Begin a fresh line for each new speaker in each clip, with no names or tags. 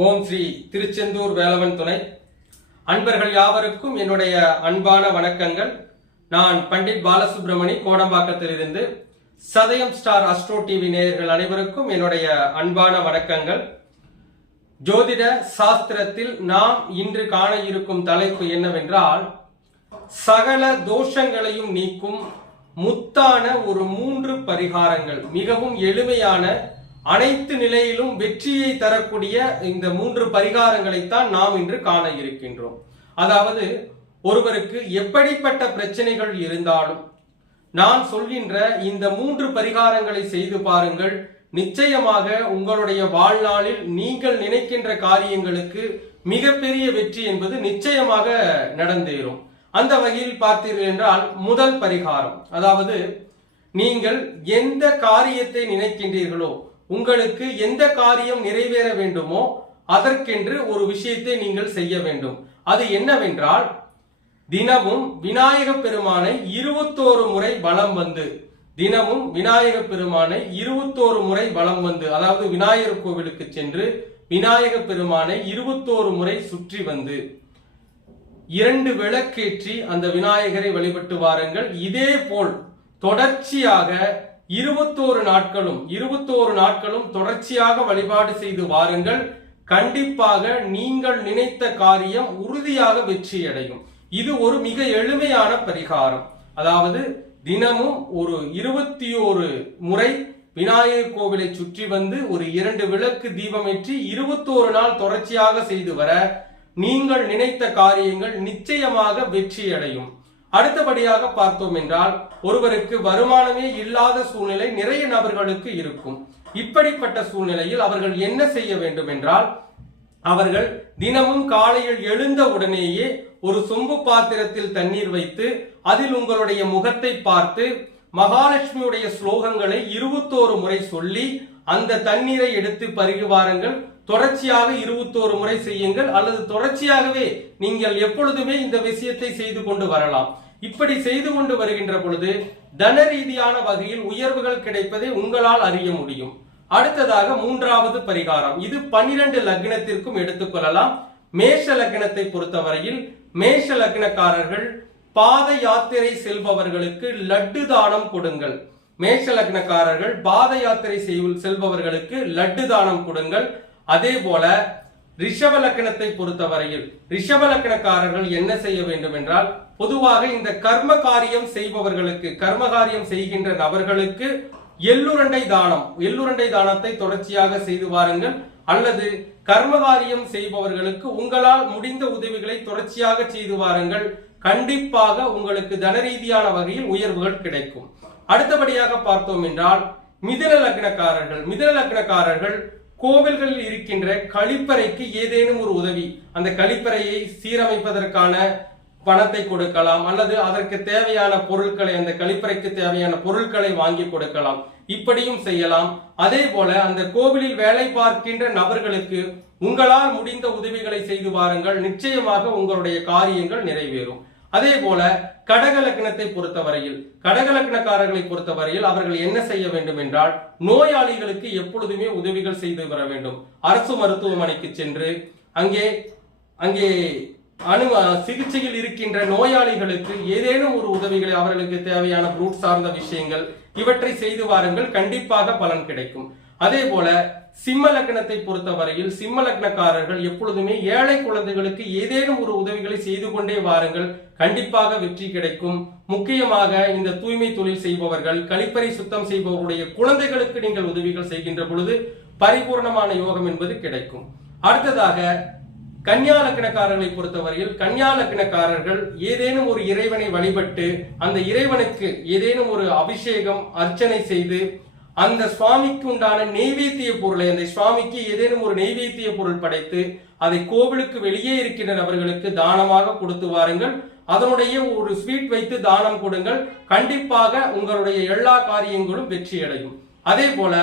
ஓம் ஸ்ரீ திருச்செந்தூர் வேலவன் துணை. அன்பர்கள் யாவருக்கும் என்னுடைய அன்பான வணக்கங்கள். நான் பண்டிட் பாலசுப்ரமணி கோடம்பாக்கத்திலிருந்து சதயம் ஸ்டார் அஸ்ட்ரோ டிவி நேயர்கள் அனைவருக்கும் என்னுடைய அன்பான வணக்கங்கள். ஜோதிட சாஸ்திரத்தில் நாம் இன்று காண இருக்கும் தலைப்பு என்னவென்றால் சகல தோஷங்களையும் நீக்கும் முத்தான ஒரு மூன்று பரிகாரங்கள் மிகவும் எளிமையான அனைத்து நிலையிலும் வெற்றியை தரக்கூடிய இந்த மூன்று பரிகாரங்களைத்தான் நாம் இன்று காண இருக்கின்றோம். அதாவது ஒருவருக்கு எப்படிப்பட்ட பிரச்சனைகள் இருந்தாலும் நான் சொல்கின்ற இந்த மூன்று பரிகாரங்களை செய்து பாருங்கள். நிச்சயமாக உங்களுடைய வாழ்நாளில் நீங்கள் நினைக்கின்ற காரியங்களுக்கு மிகப்பெரிய வெற்றி என்பது நிச்சயமாக நடந்தேறும். அந்த வகையில் பார்த்தீர்கள் என்றால் முதல் பரிகாரம் அதாவது நீங்கள் எந்த காரியத்தை நினைக்கின்றீர்களோ உங்களுக்கு எந்த காரியம் நிறைவேற வேண்டுமோ அதற்கென்று ஒரு விஷயத்தை நீங்கள் செய்ய வேண்டும். அது என்னவென்றால் தினமும் விநாயக பெருமானை இருபத்தோரு முறை வலம் வந்து தினமும் விநாயக பெருமானை இருபத்தோரு முறை வலம் வந்து அதாவது விநாயகர் கோவிலுக்கு சென்று விநாயக பெருமானை இருபத்தோரு முறை சுற்றி வந்து இரண்டு விளக்கேற்றி அந்த விநாயகரை வழிபட்டு வாருங்கள். இதே போல் தொடர்ச்சியாக இருபத்தோரு நாட்களும் இருபத்தோரு நாட்களும் தொடர்ச்சியாக வழிபாடு செய்து வாருங்கள். கண்டிப்பாக நீங்கள் நினைத்த காரியம் உறுதியாக வெற்றியடையும். இது ஒரு மிக எளிமையான பரிகாரம். அதாவது தினமும் ஒரு இருபத்தி ஒரு முறை விநாயகர் கோவிலை சுற்றி வந்து ஒரு இரண்டு விளக்கு தீபமேற்றி இருபத்தோரு நாள் தொடர்ச்சியாக செய்து வர நீங்கள் நினைத்த காரியங்கள் நிச்சயமாக வெற்றியடையும். அடுத்தபடியாக பார்த்தோம் என்றால் ஒருவருக்கு வருமானமே இல்லாத சூழ்நிலை நிறைய நபர்களுக்கு இருக்கும். இப்படிப்பட்ட சூழ்நிலையில் அவர்கள் என்ன செய்ய வேண்டும் என்றால் அவர்கள் தினமும் காலையில் எழுந்த உடனேயே ஒரு சொம்பு பாத்திரத்தில் தண்ணீர் வைத்து அதில் உங்களுடைய முகத்தை பார்த்து மகாலட்சுமியுடைய ஸ்லோகங்களை இருபத்தோரு முறை சொல்லி அந்த தண்ணீரை எடுத்து பருகி வாருங்கள். தொடர்ச்சியாக இருபத்தோரு முறை செய்யுங்கள். அல்லது தொடர்ச்சியாகவே நீங்கள் எப்பொழுதுமே இந்த விஷயத்தை செய்து கொண்டு வரலாம். இப்படி செய்து கொண்டு வருகின்ற பொழுது தன ரீதியான வகையில் உயர்வுகள் கிடைப்பதை உங்களால் அறிய முடியும். அடுத்ததாக மூன்றாவது பரிகாரம். இது பன்னிரண்டு லக்னத்திற்கும் எடுத்துக்கொள்ளலாம் மேஷ லக்னத்தை பொறுத்தவரையில் மேஷ லக்னக்காரர்கள் பாத யாத்திரை செல்பவர்களுக்கு லட்டு தானம் கொடுங்கள். மேஷ லக்னக்காரர்கள் பாத யாத்திரை செல்பவர்களுக்கு லட்டு தானம் கொடுங்கள். அதே போல ரிஷப லக்கணத்தை பொறுத்தவரையில் ரிஷப லக்கணக்காரர்கள் என்ன செய்ய வேண்டும் என்றால் பொதுவாக இந்த கர்ம காரியம் செய்பவர்களுக்கு கர்ம காரியம் செய்கின்ற நபர்களுக்கு எள்ளுரண்டை தானம் எள்ளுரண்டை தானத்தை தொடர்ச்சியாக செய்து வாருங்கள். அல்லது கர்மகாரியம் செய்பவர்களுக்கு உங்களால் முடிந்த உதவிகளை தொடர்ச்சியாக செய்து வாருங்கள். கண்டிப்பாக உங்களுக்கு தனரீதியான வகையில் உயர்வுகள் கிடைக்கும். அடுத்தபடியாக பார்த்தோம் என்றால் மிதன லக்னக்காரர்கள் மிதன லக்னக்காரர்கள் கோவில்களில் இருக்கின்ற கழிப்பறைக்கு ஏதேனும் ஒரு உதவி அந்த கழிப்பறையை சீரமைப்பதற்கான பணத்தை கொடுக்கலாம் அல்லது அதற்கு தேவையான பொருட்களை அந்த கழிப்பறைக்கு தேவையான பொருட்களை வாங்கி கொடுக்கலாம். இப்படியும் செய்யலாம். அதே போல அந்த கோவிலில் வேலை பார்க்கின்ற நபர்களுக்கு உங்களால் முடிந்த உதவிகளை செய்து வாருங்கள். நிச்சயமாக உங்களுடைய காரியங்கள் நிறைவேறும். அதே போல கடகலக்கணத்தை பொறுத்தவரையில் கடகலக்கணக்காரர்களை பொறுத்தவரையில் அவர்கள் என்ன செய்ய வேண்டும் என்றால் நோயாளிகளுக்கு எப்பொழுதுமே உதவிகள் செய்து வர வேண்டும். அரசு மருத்துவமனைக்கு சென்று அங்கே அங்கே அணு சிகிச்சையில் இருக்கின்ற நோயாளிகளுக்கு ஏதேனும் ஒரு உதவிகளை அவர்களுக்கு தேவையான ஃப்ரூட் சார்ந்த விஷயங்கள் இவற்றை செய்து வாருங்கள். கண்டிப்பாக பலன் கிடைக்கும். அதே போல சிம்ம லக்னத்தை பொறுத்தவரையில் சிம்ம லக்னக்காரர்கள் எப்பொழுதுமே ஏழை குழந்தைகளுக்கு ஏதேனும் ஒரு உதவிகளை செய்து கொண்டே வாருங்கள். கண்டிப்பாக வெற்றி கிடைக்கும். முக்கியமாக இந்த தூய்மை தொழில் செய்பவர்கள் கழிப்பறை சுத்தம் செய்பவருடைய குழந்தைகளுக்கு நீங்கள் உதவிகள் செய்கின்ற பொழுது பரிபூர்ணமான யோகம் என்பது கிடைக்கும். அடுத்ததாக கன்னியா லக்னக்காரர்களை பொறுத்தவரையில் கன்னியா லக்னக்காரர்கள் ஏதேனும் ஒரு இறைவனை வழிபட்டு அந்த இறைவனுக்கு ஏதேனும் ஒரு அபிஷேகம் அர்ச்சனை செய்து அந்த சுவாமிக்கு உண்டான நெய்வேத்திய பொருளை அந்த சுவாமிக்கு ஏதேனும் ஒரு நெய்வேத்திய பொருள் படைத்து அதை கோவிலுக்கு வெளியே இருக்கின்ற நபர்களுக்கு தானமாக கொடுத்து வாருங்கள். அதனுடைய ஒரு ஸ்வீட் வைத்து தானம் கொடுங்கள். கண்டிப்பாக உங்களுடைய எல்லா காரியங்களும் வெற்றியடையும். அதே போல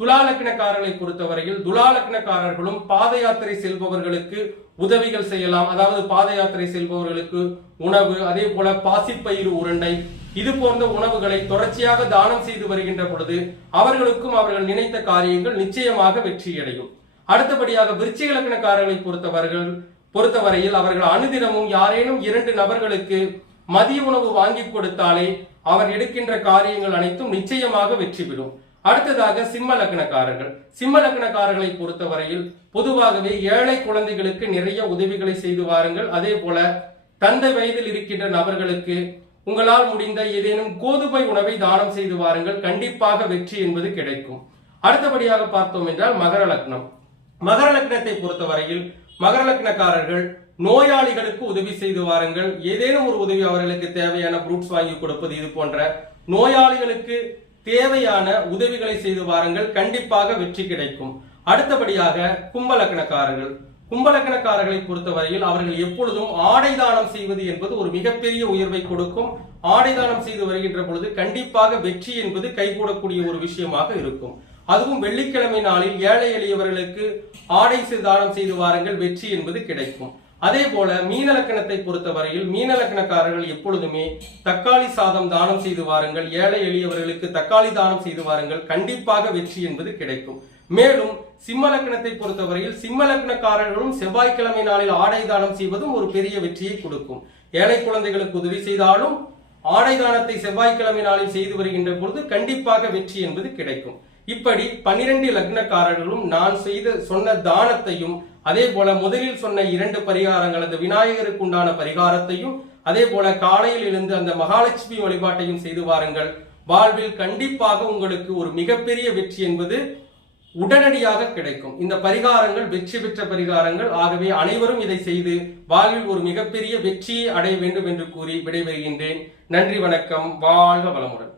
துலாலக்னக்காரர்களை பொறுத்தவரையில் துலாலக்னக்காரர்களும் பாத யாத்திரை செல்பவர்களுக்கு உதவிகள் செய்யலாம். அதாவது பாத யாத்திரை செல்பவர்களுக்கு உணவு அதே போல பாசிப்பயிறு உருண்டை இது போன்ற உணவுகளை தொடர்ச்சியாக தானம் செய்து வருகின்ற பொழுது அவர்களுக்கும் அவர்கள் நினைத்த காரியங்கள் நிச்சயமாக வெற்றியடையும். அடுத்தபடியாக விருச்சிக இலக்கணக்காரர்களை பொறுத்தவர்கள் பொறுத்தவரையில் அவர்கள் அனுதினமும் யாரேனும் இரண்டு நபர்களுக்கு மதிய உணவு வாங்கி கொடுத்தாலே அவர் எடுக்கின்ற காரியங்கள் அனைத்தும் நிச்சயமாக வெற்றி பெறும் அடுத்ததாக சிம்ம லக்னக்காரர்கள் சிம்ம லக்னக்காரர்களை பொறுத்தவரையில் பொதுவாகவே ஏழை குழந்தைகளுக்கு நிறைய உதவிகளை செய்து வாருங்கள். அதே போல தந்தை வயதில் இருக்கின்ற நபர்களுக்கு உங்களால் முடிந்த ஏதேனும் கோதுமை உணவை தானம் செய்து வாருங்கள். கண்டிப்பாக வெற்றி என்பது கிடைக்கும். அடுத்தபடியாக பார்த்தோம் என்றால் மகர லக்னம். மகர லக்னத்தை பொறுத்தவரையில் மகர லக்னக்காரர்கள் நோயாளிகளுக்கு உதவி செய்து வாருங்கள். ஏதேனும் ஒரு உதவி அவர்களுக்கு தேவையான ஃப்ரூட்ஸ் வாங்கி கொடுப்பது இது போன்ற நோயாளிகளுக்கு தேவையான உதவிகளை செய்து வாருங்கள். கண்டிப்பாக வெற்றி கிடைக்கும். அடுத்தபடியாக கும்பலக்கணக்காரர்கள் கும்பலக்கணக்காரர்களை பொறுத்தவரையில் அவர்கள் எப்பொழுதும் ஆடை தானம் செய்வது என்பது ஒரு மிகப்பெரிய உயர்வை கொடுக்கும். ஆடை தானம் செய்து வருகின்ற பொழுது கண்டிப்பாக வெற்றி என்பது கைகூடக்கூடிய ஒரு விஷயமாக இருக்கும். அதுவும் வெள்ளிக்கிழமை நாளில் ஏழை எளியவர்களுக்கு ஆடை தானம் செய்து வாருங்கள் வெற்றி என்பது கிடைக்கும். அதே போல மீனலக்கணத்தை பொறுத்தவரையில் மீனலக்கணக்காரர்கள் எப்பொழுதுமே தக்காளி சாதம் தானம் செய்து வாருங்கள் ஏழை எளியவர்களுக்கு தக்காளி தானம் செய்து வாருங்கள் கண்டிப்பாக வெற்றி என்பது கிடைக்கும். மேலும் சிம்ம லக்னத்தை பொறுத்தவரையில் சிம்ம லக்னக்காரர்களும் செவ்வாய்க்கிழமை நாளில் ஆடை தானம் செய்வதும் ஒரு பெரிய வெற்றியை கொடுக்கும். ஏழை குழந்தைகளுக்கு உதவி செய்தாலும் ஆடை தானத்தை செவ்வாய்க்கிழமை நாளில் செய்து வருகின்ற பொழுது கண்டிப்பாக வெற்றி என்பது கிடைக்கும். இப்படி பன்னிரண்டு லக்னக்காரர்களும் நான் செய்த சொன்ன தானத்தையும் அதே போல முதலில் சொன்ன இரண்டு பரிகாரங்கள் அந்த விநாயகருக்கு உண்டான பரிகாரத்தையும் அதே போல காலையில் எழுந்து அந்த மகாலட்சுமி வழிபாட்டையும் செய்து வாருங்கள். வாழ்வில் கண்டிப்பாக உங்களுக்கு ஒரு மிகப்பெரிய வெற்றி என்பது உடனடியாக கிடைக்கும். இந்த பரிகாரங்கள் வெற்றி பெற்ற பரிகாரங்கள். ஆகவே அனைவரும் இதை செய்து வாழ்வில் ஒரு மிகப்பெரிய வெற்றியை அடைய வேண்டும் என்று கூறி விடைபெறுகின்றேன். நன்றி வணக்கம். வாழ்க வளமுடன்.